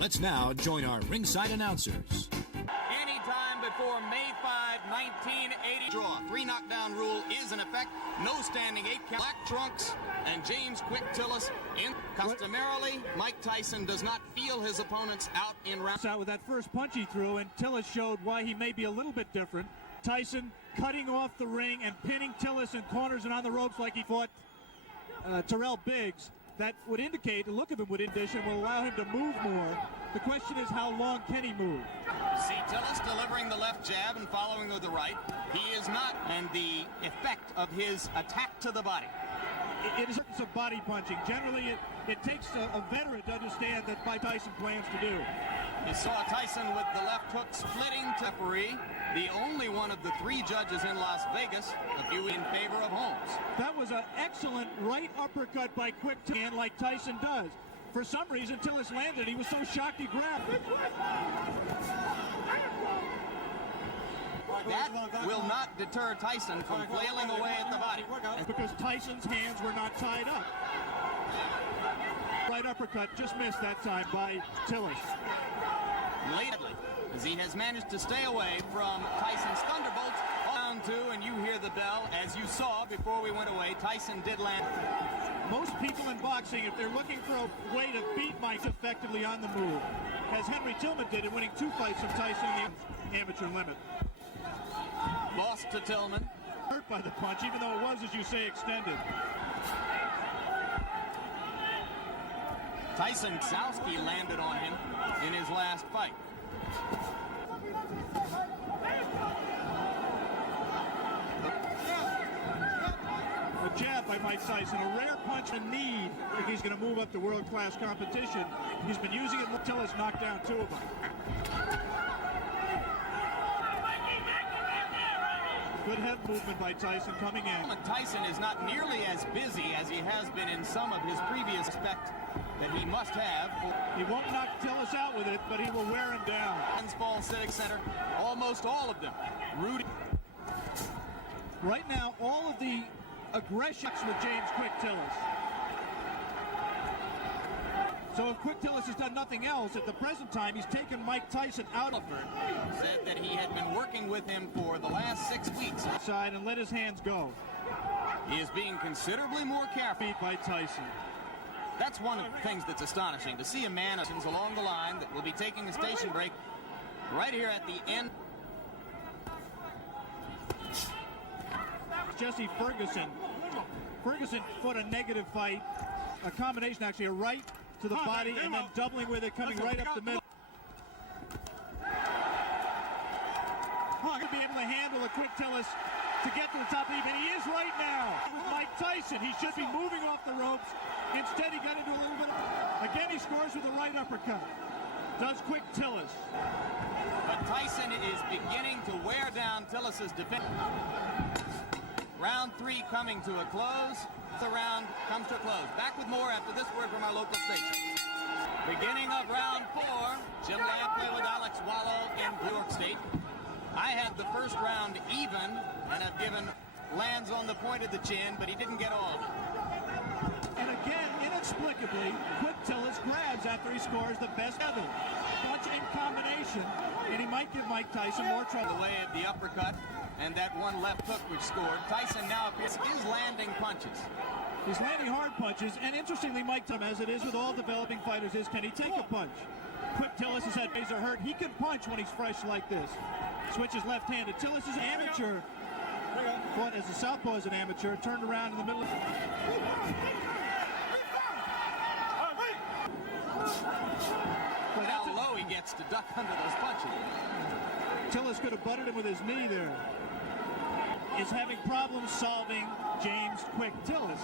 Let's now join our ringside announcers. Anytime before May 5, 1980. Draw. 3 knockdown rule is in effect. No standing 8 count. Black Trunks and James Quick Tillis in. Customarily, Mike Tyson does not feel his opponents out in round. Out with that first punch he threw, and Tillis showed why he may be a little bit different. Tyson cutting off the ring and pinning Tillis in corners and on the ropes like he fought Terrell Biggs. That would indicate, the look of him would indicate, and will allow him to move more. The question is, how long can he move? See Tillis delivering the left jab and following with the right. He is not, and the effect of his attack to the body. It is of body punching. Generally, it takes a veteran to understand that Mike Tyson plans to do. You saw Tyson with the left hook splitting to referee, the only one of the 3 judges in Las Vegas, a few in favor of Holmes. That was an excellent right uppercut by Quick Tillis, like Tyson does. For some reason, Tillis landed. He was so shocked he grabbed it. That will not deter Tyson from flailing away at the body. Because Tyson's hands were not tied up. Right uppercut just missed that time by Tillis. Lately, as he has managed to stay away from Tyson's thunderbolts. Round 2, and you hear the bell. As you saw before we went away, Tyson did land. Most people in boxing, if they're looking for a way to beat Mike effectively on the move, as Henry Tillman did in winning 2 fights from Tyson in the amateur limit. Lost to Tillman. Hurt by the punch, even though it was, as you say, extended. Tyson Sowski landed on him in his last fight. A jab by Mike Tyson, a rare punch and need if he's going to move up to world-class competition. He's been using it until Tillis knocked down 2 of them. Good head movement by Tyson coming in. Tyson is not nearly as busy as he has been in some of his previous respect that he must have. He won't knock Tillis out with it, but he will wear him down. Ball Civic Center, almost all of them. Rudy. Right now, all of the aggressions with James Quick Tillis. So if Quick Tillis has done nothing else, at the present time, he's taken Mike Tyson out of her. Said that he had been working with him for the last 6 weeks. Side and let his hands go. He is being considerably more careful. Beat by Tyson. That's one of the things that's astonishing, to see a man along the line that will be taking a station break right here at the end. Jesse Ferguson. Ferguson fought a negative fight, a combination actually, a right to the body and then doubling with it, coming right up the middle. Going to be able to handle a Quick Tillis to get to the top of the, and he is right now with Mike Tyson. He should be moving off the ropes. Instead, he got into a little bit of... Again, he scores with a right uppercut. Does Quick Tillis. But Tyson is beginning to wear down Tillis's defense. Round 3 coming to a close. The round comes to a close. Back with more after this word from our local station. Beginning of round 4. Jim Lampley with Alex Wallow in New York State. I had the first round even, and have given lands on the point of the chin, but he didn't get all of it. And again, inexplicably, Quick Tillis grabs after he scores the best ever. Punch in combination, and he might give Mike Tyson more trouble. The way of the uppercut and that one left hook which scored. Tyson now appears is landing punches. He's landing hard punches, and interestingly, Mike Tyson, as it is with all developing fighters, is can he take a punch? Quick Tillis has had razor hurt. He can punch when he's fresh like this. Switches left-handed. Tillis is an amateur. Fought as a southpaw as an amateur. Turned around in the middle of... How low he gets to duck under those punches. Tillis could have butted him with his knee there. Is having problems solving James Quick Tillis.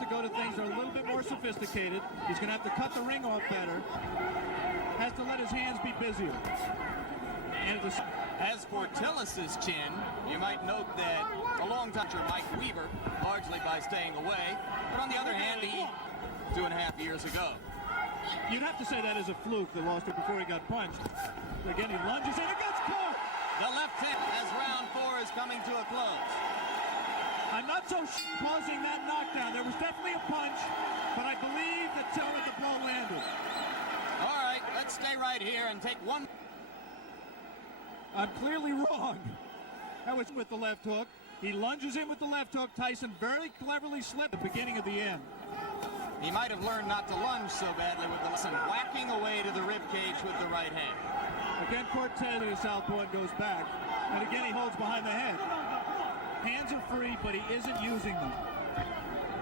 To go to things that are a little bit more sophisticated. He's going to have to cut the ring off better. Has to let his hands be busier. And as for Tillis's chin, you might note that a long time Mike Weaver, largely by staying away, but on the other hand, he 2.5 years ago. You'd have to say that is a fluke that lost it before he got punched. Again, he lunges and it gets caught. The left hip as round 4 is coming to a close. I'm not so causing that knockdown. There was definitely a punch, but I believe that the blow landed. All right, let's Let's stay right here and take one. I'm clearly wrong. That was with the left hook. He lunges in with the left hook. Tyson very cleverly slipped at the beginning of the end. He might have learned not to lunge so badly with the lesson, whacking away to the rib cage with the right hand. Again, Cortez to southpaw and goes back. And again, he holds behind the head. Hands are free, but he isn't using them.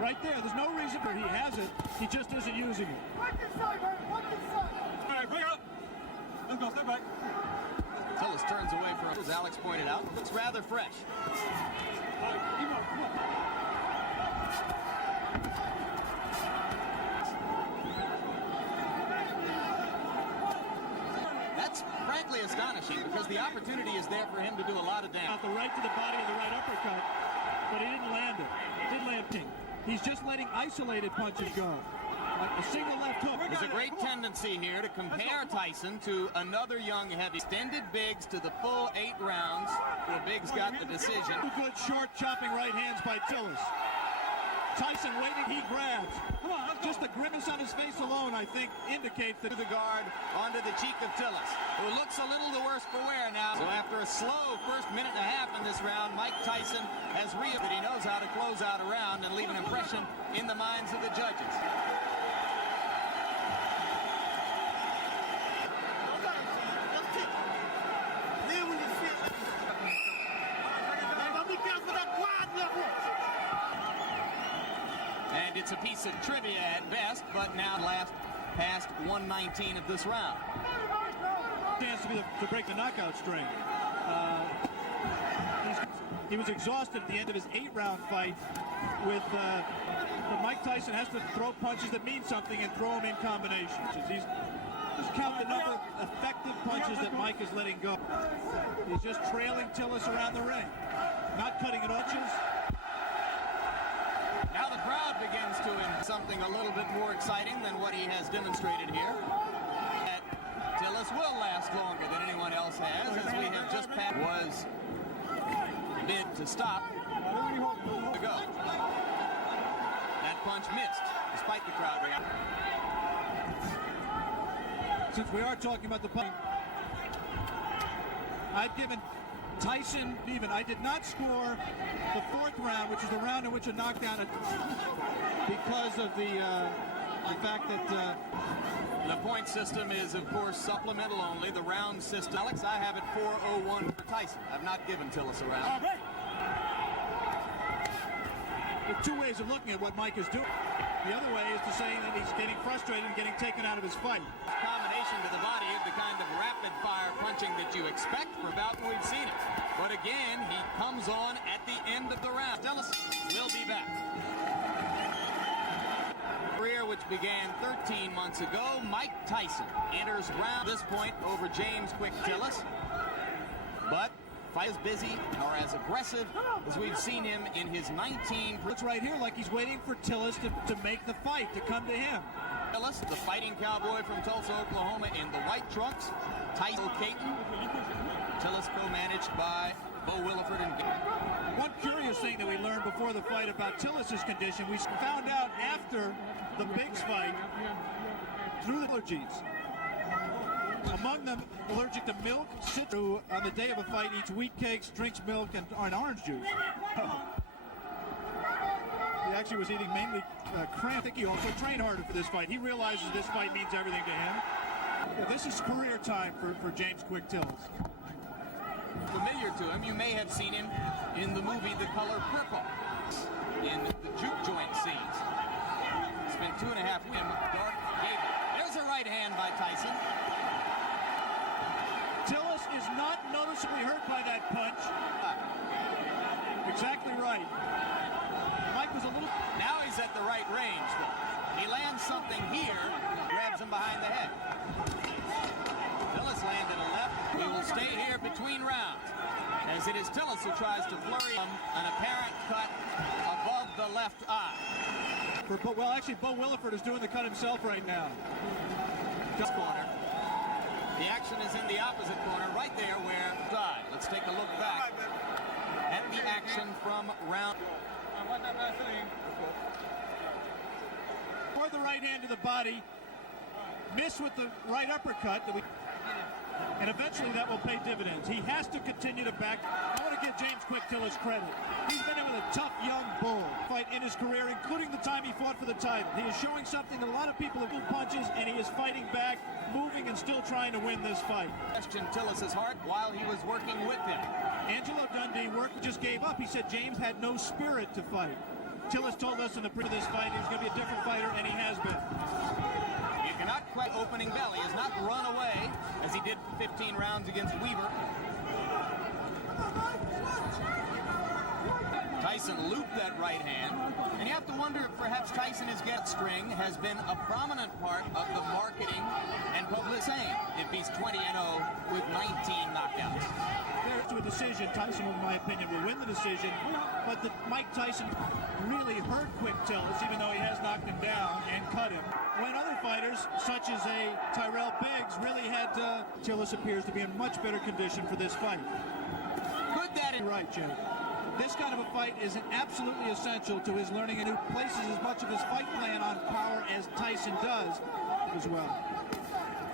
Right there, there's no reason for he has it. He just isn't using it. Watch this side, man. Watch this side. All right, bring it up. Let's go, step back. Tillis turns away from, as Alex pointed out, looks rather fresh. That's frankly astonishing because the opportunity is there for him to do a lot of damage. Out the right to the body of the right uppercut, but he didn't land it. Didn't land it. He's just letting isolated punches go. Like a single left hook. There's a great tendency here to compare Tyson to another young heavy. Extended Biggs to the full 8 rounds, where Biggs got the decision. Good short chopping right hands by Tillis. Tyson waiting, he grabs. Just the grimace on his face alone, I think, indicates that The guard onto the cheek of Tillis, who looks a little the worse for wear now. So after a slow first minute and a half in this round, Mike Tyson has realized that he knows how to close out a round and leave an impression in the minds of the judges. And it's a piece of trivia at best, but now past 119 of this round. Chance to break the knockout string. He was exhausted at the end of his 8-round fight with but Mike Tyson has to throw punches that mean something and throw them in combinations. Just count the number of effective punches that Mike is letting go. He's just trailing Tillis around the ring, not cutting it punches. Now the crowd begins to something a little bit more exciting than what he has demonstrated here. That Tillis will last longer than anyone else has, as we have just passed was bid to stop to go. That punch missed, despite the crowd reaction. Since we are talking about the punch, I've given Tyson even. I did not score the 4th round, which is the round in which a knockdown, because of the fact that the point system is, of course, supplemental only. The round system. Alex, I have it 4-0-1 for Tyson. I've not given Tillis a round. There are two ways of looking at what Mike is doing. The other way is to say that he's getting frustrated and getting taken out of his fight. Combination to the body of the kind of rapid-fire punching that you expect for about when we've seen it. But again, he comes on at the end of the round. Tillis will be back. Career which began 13 months ago, Mike Tyson enters round this point over James Quick Tillis. But fight is busy or as aggressive as we've seen him in his 19. Looks right here like he's waiting for Tillis to make the fight, to come to him. Tillis, the fighting cowboy from Tulsa, Oklahoma, in the white trunks. Tyson Caton. Tillis co-managed by Bo Williford and one curious thing that we learned before the fight about Tillis' condition, we found out after the Biggs fight through the allergies. Among them, allergic to milk, citrus. On the day of a fight, eats wheat cakes, drinks milk, and orange juice. He actually was eating mainly cran. I think he also trained harder for this fight. He realizes this fight means everything to him. Well, this is career time for James Quick Tillis. Familiar to him, you may have seen him in the movie The Color Purple in the juke joint scenes. Spent 2.5 weeks with Dark Gable. There's a right hand by Tyson. Tillis is not noticeably hurt by that punch. Exactly right. Mike was a little... Now he's at the right range, though. He lands something here, grabs him behind the head. Tillis landed a left. We will stay here between rounds, as it is Tillis who tries to flurry an apparent cut above the left eye. Well, actually, Bo Williford is doing the cut himself right now. This corner. The action is in the opposite corner, right there where died. Let's take a look back at the action from round. For the right hand to the body, miss with the right uppercut and eventually that will pay dividends. He has to continue to back. I want to give James Quick Tillis credit. He's been in with a tough young bull fight in his career, including the time he fought for the title. He is showing something that a lot of people have been punches, and he is fighting back, moving, and still trying to win this fight. Questioned Tillis' heart while he was working with him. Angelo Dundee just gave up. He said James had no spirit to fight. Tillis told us in the pre of this fight he was going to be a different fighter, and he has been. He cannot quite opening bell. He has not run away as he did 15 rounds against Weaver. Tyson looped that right hand, and you have to wonder if perhaps Tyson's get string has been a prominent part of the marketing and publicity if he's 20-0 with 19 knockouts. There to a decision. Tyson, in my opinion, will win the decision, but Mike Tyson really hurt Quick Tillis, even though he has knocked him down and cut him. When other fighters, such as a Tyrell Biggs, really had Tillis appears to be in much better condition for this fight. Could that be right, Jay? This kind of a fight is absolutely essential to his learning, and he places as much of his fight plan on power as Tyson does as well.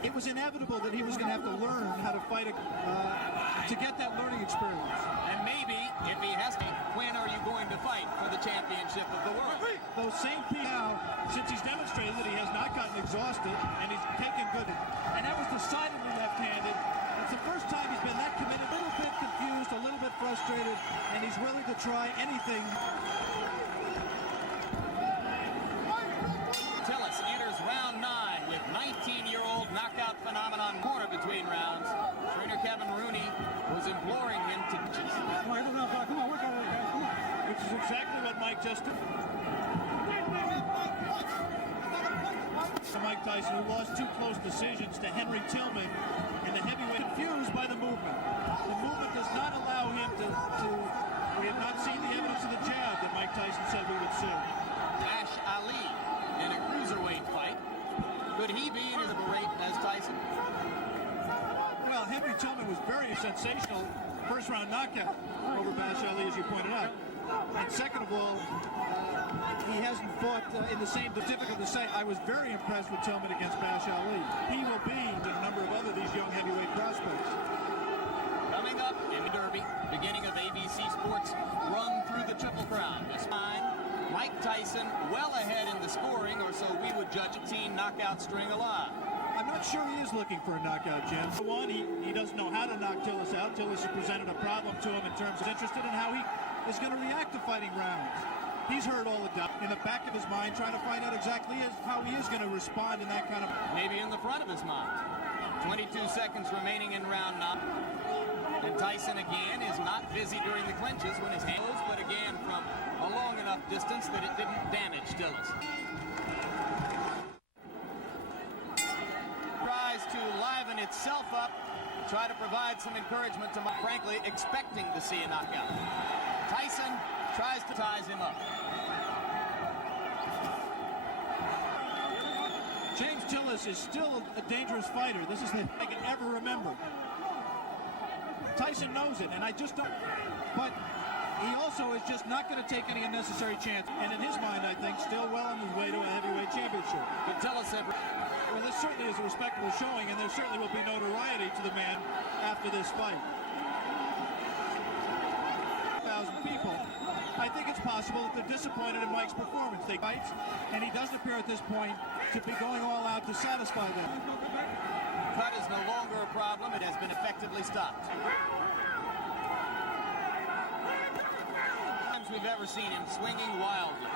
It was inevitable that he was going to have to learn how to fight to get that learning experience. And maybe, if he has to, when are you going to fight for the championship of the world? Those same people now, since he's demonstrated that he has not gotten exhausted and he's taken good, and that was decidedly left-handed. It's the first time he's been that committed, a little bit confused, a little bit frustrated, and he's willing to try anything. Tillis enters round 9 with 19-year-old knockout phenomenon corner between rounds. Trainer Kevin Rooney was imploring him to just... Come on, work on it, guys. Come on. Which is exactly what Mike just did. Mike Tyson, who lost 2 close decisions to Henry Tillman in the heavyweight, confused by the movement. The movement does not allow him to we have not seen the evidence of the jab that Mike Tyson said we would see. Ash Ali in a cruiserweight fight. Could he be in as great as Tyson? Well, Henry Tillman was very sensational first-round knockout over Bash Ali, as you pointed out. And second of all, he hasn't fought in the same. Difficult to say. I was very impressed with Tillman against Bash Ali. He will be in a number of other these young heavyweight prospects. Coming up in the Derby, beginning of ABC Sports run through the Triple Crown. This time, Mike Tyson well ahead in the scoring, or so we would judge a team knockout string alive. I'm not sure he is looking for a knockout, Jim. For one, he doesn't know how to knock Tillis out. Tillis has presented a problem to him in terms of interested in how he is going to react to fighting rounds. He's heard all the doubt in the back of his mind, trying to find out exactly how he is going to respond in that kind of... Maybe in the front of his mind. 22 seconds remaining in round 9. And Tyson again is not busy during the clinches when his hand goes, but again from a long enough distance that it didn't damage Tillis. Tries to liven itself up, try to provide some encouragement to Mike, frankly, expecting to see a knockout. Tyson tries to ties him up. James Tillis is still a dangerous fighter. This is the I can ever remember. Tyson knows it, and I just don't. But he also is just not going to take any unnecessary chance. And in his mind, I think, still well on his way to a heavyweight championship. But Tillis said, well, this certainly is a respectable showing, and there certainly will be notoriety to the man after this fight. 1,000 people. I think it's possible that they're disappointed in Mike's performance. They fight, and he doesn't appear at this point to be going all out to satisfy them. Cut is no longer a problem. It has been effectively stopped. Times we've ever seen him swinging wildly.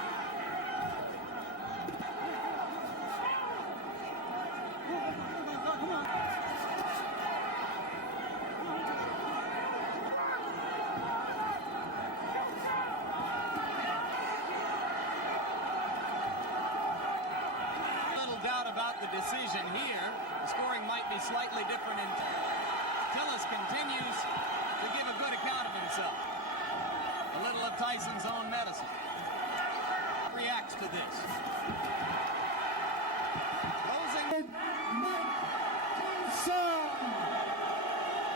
About the decision here. The scoring might be slightly different, and Tillis continues to give a good account of himself. A little of Tyson's own medicine. Reacts to this. Closing. Mike Tyson.